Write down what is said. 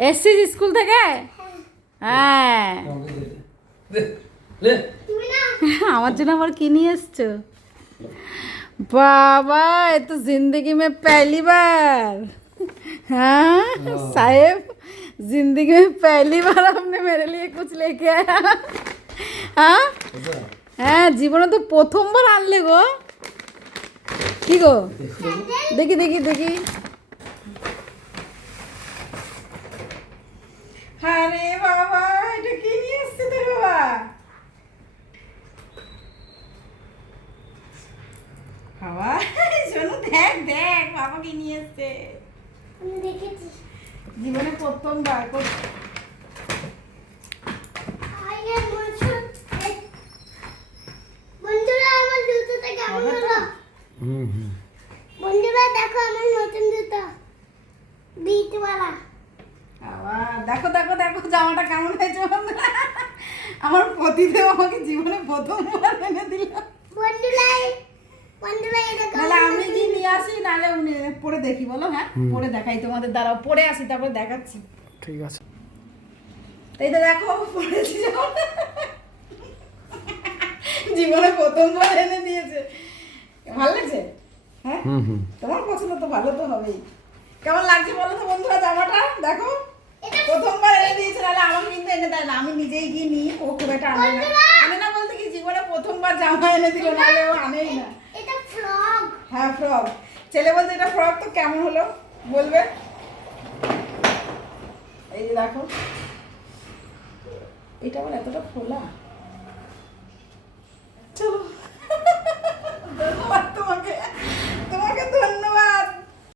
এসছিস স্কুল থেকে? হ্যাঁ। আমার জন্য আবার কি নিয়ে এসছো? बाबा ये तो जिंदगी में पहली बार। हाँ साहेब, जिंदगी में पहली बार आपने मेरे लिए कुछ लेके आया। हाँ হ্যাঁ, জীবনে তো প্রথমবার আনলে গো। কি গো, দেখি দেখি দেখি। আরে বাবা, এটা কি নিয়ে এসছে তোর বাবা? বাবা শোনো, দেখ দেখ বাবা কি নিয়ে এসছে। আমি দেখেছি জীবনে প্রথমবার আইনের বছর বন্ধুরা আমার জুতোটা কেমন হলো? বন্ধুরা দেখো আমার নতুন জুতো বিটওয়ালা। বাবা দেখো দেখো দেখো জামাটা কেমন হয়েছে বন্ধুরা। আমার পতিদেব আমাকে জীবনে প্রথমবার এনে দিল। বন্ধুরা বন্ধুরা এটা নাহলে আমি কি নিয়ে আসি, নাহলে উনি পরে দেখি, বলো। হ্যাঁ পরে দেখাই তোমাদের, দাঁড়াও পরে আসি তারপর দেখাচ্ছি। ঠিক আছে। এই তো দেখো পরেছি যখন, জীবনে প্রথমবার এনে দিয়েছে। ভালো লাগছে? হ্যাঁ তোমার পছন্দ তো ভালো তো হবেই। কেমন লাগছে বলো তো বন্ধুরা জামাটা? দেখো প্রথমবার এনে দিয়েছে, নাহলে আমাকে কিন্তু এনে দেয় না, আমি নিজেই গিয়ে নিই। ও খুব একটা আনে না, আনে না বলতে কি জীবনে প্রথমবার জামা এনে দিল, নাহলে ও আনেই না। এটা ফ্রক। হ্যাঁ ফ্রক। ছেলে বলছে এটা ফ্রক, তো কেমন হলো বলবে। এই যে দেখো, এটা আবার এতটা খোলা। চলো ধন্যবাদ তোমাকে, তোমাকে ধন্যবাদ।